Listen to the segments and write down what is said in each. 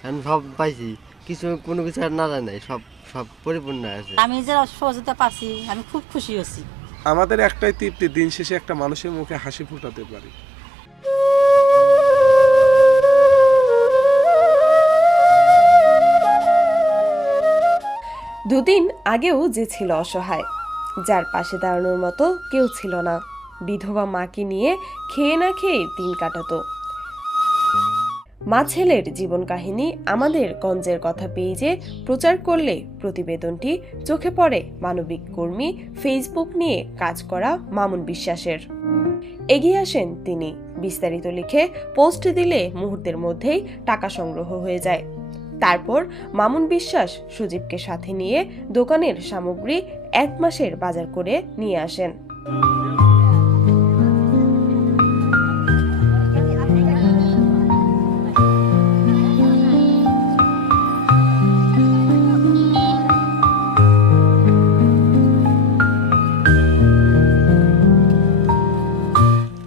এখন সব পাইছি। কিছু কোনো কিছু আর না নাই সব সব পরিপূর্ণ আছে। আমি যে সহযোগিতা পাচ্ছি আমি খুব খুশি হচ্ছি। আমাদের একটাই তৃপ্তি দিন শেষে একটা মানুষের মুখে হাসি ফোটাতে পারি। দুদিন আগেও যে ছিল অসহায় যার পাশে দাঁড়ানোর মতো কেউ ছিল না। বিধবা মাকে নিয়ে খেয়ে না খেয়ে দিন কাটাতো। মা ছেলের জীবন কাহিনী আমাদের গঞ্জের কথা পেজে প্রচার করলে প্রতিবেদনটি চোখে পড়ে মানবিক কর্মী ফেসবুক নিয়ে কাজ করা মামুন বিশ্বাসের। এগিয়ে আসেন তিনি। বিস্তারিত লিখে পোস্ট দিলে মুহূর্তের মধ্যেই টাকা সংগ্রহ হয়ে যায়। তারপর মামুন বিশ্বাস সুজীবকে সাথে নিয়ে দোকানের সামগ্রী এক মাসের বাজার করে নিয়ে আসেন।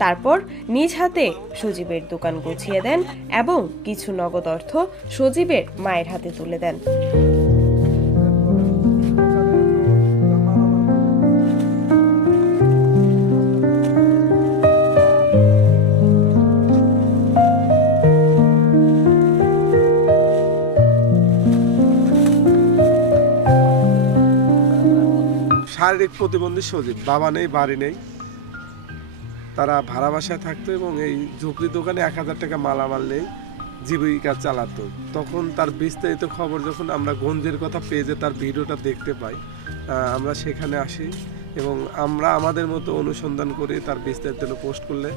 তারপর নিজ হাতে সজীবের দোকান গুছিয়ে দেন এবং কিছু নগদ অর্থ সজীবের মায়ের হাতে তুলে দেন। শারীরিক প্রতিবন্ধী সজীব, বাবা নেই, বাড়ি নেই। তারা ভাড়া বাসায় থাকতো এবং এই ঝুপড়ি দোকানে এক হাজার টাকা মালামাল নেই, জীবিকা চালাতো। তখন তার বিস্তারিত খবর যখন আমরা গঞ্জের কথা পেয়ে তার ভিডিওটা দেখতে পাই আমরা সেখানে আসি এবং আমরা আমাদের মতো অনুসন্ধান করে তার বিস্তারিত পোস্ট করলে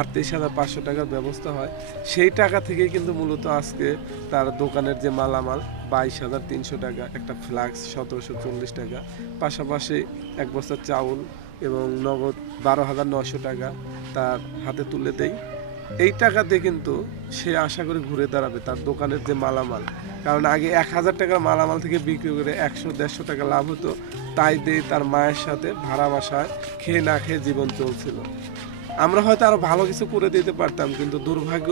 আটত্রিশ হাজার পাঁচশো টাকার ব্যবস্থা হয়। সেই টাকা থেকেই কিন্তু মূলত আজকে তার দোকানের যে মালামাল, বাইশ হাজার তিনশো টাকা, একটা ফ্লাক্স সতেরোশো চল্লিশ টাকা, পাশাপাশি এক বস্তা চাউল এবং নগদ বারো হাজার নশো টাকা তার হাতে তুলে দেই। এই টাকাতে কিন্তু সে আশা করে ঘুরে দাঁড়াবে তার দোকানের যে মালামাল। কারণ আগে এক হাজার টাকার মালামাল থেকে বিক্রি করে একশো, দেড়শো টাকা লাভ হতো, তাই দিয়ে তার মায়ের সাথে ভাড়া বাসায় খেয়ে না খেয়ে জীবন চলছিল। আমরা হয়তো আরও ভালো কিছু করে দিতে পারতাম, কিন্তু দুর্ভাগ্য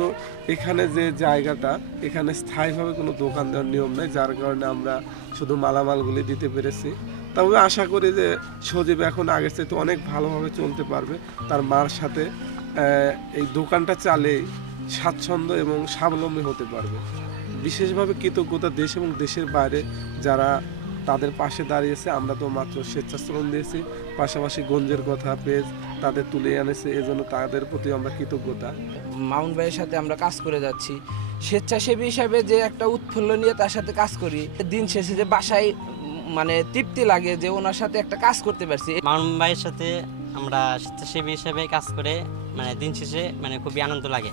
এখানে যে জায়গাটা, এখানে স্থায়ীভাবে কোনো দোকান দেওয়ার নিয়ম নেই, যার কারণে আমরা শুধু মালামালগুলি দিতে পেরেছি। তবে আশা করি যে সজীব এখন আগের চাইতে অনেক ভালোভাবে চলতে পারবে। তার মার সাথে এই দোকানটা চালে স্বাচ্ছন্দ্য এবং স্বাবলম্বী হতে পারবে। বিশেষভাবে কৃতজ্ঞতা দেশ এবং দেশের বাইরে যারা তাদের পাশে দাঁড়িয়েছে, আমরা তো মাত্র স্বেচ্ছাশ্রম দিয়েছি। পাশাপাশি গঞ্জের কথা পেজ তাদের তুলে এনেছে, এজন্য তাদের প্রতি আমরা কৃতজ্ঞতা। মাউন্ট ভাইয়ের সাথে আমরা কাজ করে যাচ্ছি। স্বেচ্ছাসেবী হিসাবে যে একটা উৎফুল্ল নিয়ে তার সাথে কাজ করি, দিন শেষে যে বাসায় মানে তৃপ্তি লাগে যে ওনার সাথে একটা কাজ করতে পারছি। মামুন ভাইয়ের সাথে আমরা স্বেচ্ছাসেবী হিসেবে কাজ করে মানে দিন শেষে মানে খুবই আনন্দ লাগে।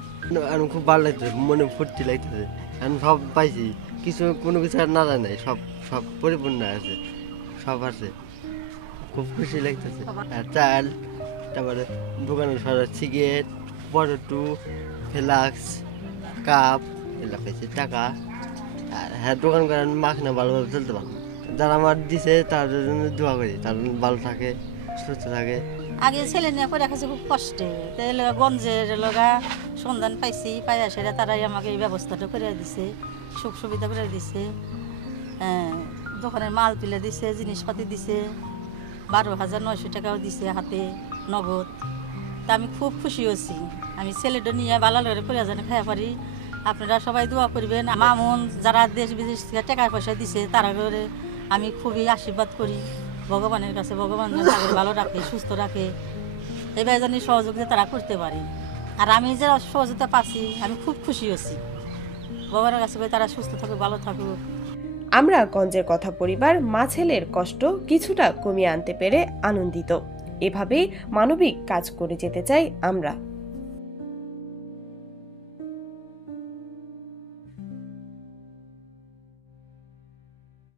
আমি খুব ভালো লাগতেছে মনে ফুর্তি লাগতেছে। এখন সব পাইছি কিছু কোনো কিছু আর না নাই সব সব পরিপূর্ণ আছে সব আছে। খুব খুশি লাগতেছে। আর চাল তারপরে দোকানের সরা সিগারেট পটেটো ফ্লাক্স কাপ এগুলো পাইছি টাকা। আর হ্যাঁ দোকান করেন মাখ না ভালোভাবে চলতে পারব যারা আমার দিছে তাদের জন্য দোয়া করি তার ভালো থাকে সুস্থ থাকে। আগে ছেলে নিয়ে পড়ে খাচ্ছে খুব কষ্টে। তাই গঞ্জের লগা সন্ধান পাইছি পাইয়া সেটা তারাই আমাকে এই ব্যবস্থাটা করে দিছে সুখ সুবিধা করে দিছে। হ্যাঁ, দোকানের মাল তুলে দিছে জিনিসপাতি দিছে বারো হাজার নয়শো টাকাও দিছে হাতে নগদ। তা আমি খুব খুশি হচ্ছি আমি ছেলেটা নিয়ে ভালো করে পড়ে যেন খাইয়া পারি আপনারা সবাই দোয়া করবেন। মামুন যারা দেশ বিদেশ থেকে টাকা পয়সা দিছে তারা করে আমি খুবই আশীর্বাদ করি। ভগবানের কাছে ভগবান ভালো রাখে, সুস্থ রাখে। এবার জানি সহযোগিতা তারা করতে পারে। আর আমি যে সহযোগিতা পাচ্ছি, আমি খুব খুশি হচ্ছি। ভগবানের কাছে তারা সুস্থ থাকুক, ভালো থাকুক। আমরা গঞ্জের কথা পরিবার, মা ছেলের কষ্ট কিছুটা কমিয়ে আনতে পেরে আনন্দিত। এভাবেই মানবিক কাজ করে যেতে চাই আমরা।